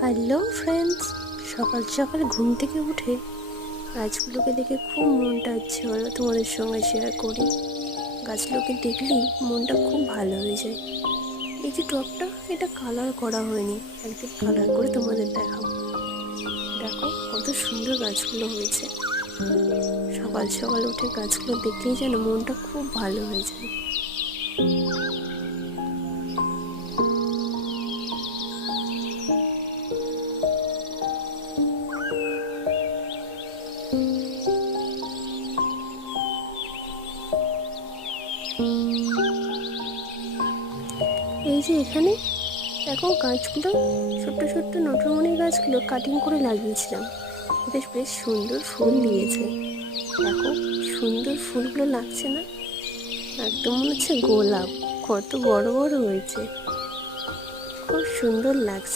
Hello friends, সকাল সকাল ঘুম থেকে উঠে গাছগুলোকে দেখে খুব মনটা ইচ্ছে হলো তোমাদের সঙ্গে শেয়ার করি। গাছগুলোকে দেখলেই মনটা খুব ভালো হয়ে যায়। এই যে টবটা, এটা কালার করা হয়নি, একদিন কালার করে তোমাদের দেখাবো। দেখো কত সুন্দর গাছগুলো হয়েছে। সকাল সকাল উঠে গাছগুলো দেখলেই যেন মনটা খুব ভালো হয়ে যায়। এই যে এখানে দেখো গাছগুলো, ছোট্ট ছোট্ট নটরমণি গাছগুলো কাটিং করে লাগিয়েছিলাম। বেশ বেশ সুন্দর ফুল দিয়েছে। দেখো সুন্দর ফুলগুলো লাগছে না? একদম মনে হচ্ছে গোলাপ। কত বড় বড় হয়েছে, খুব সুন্দর লাগছে।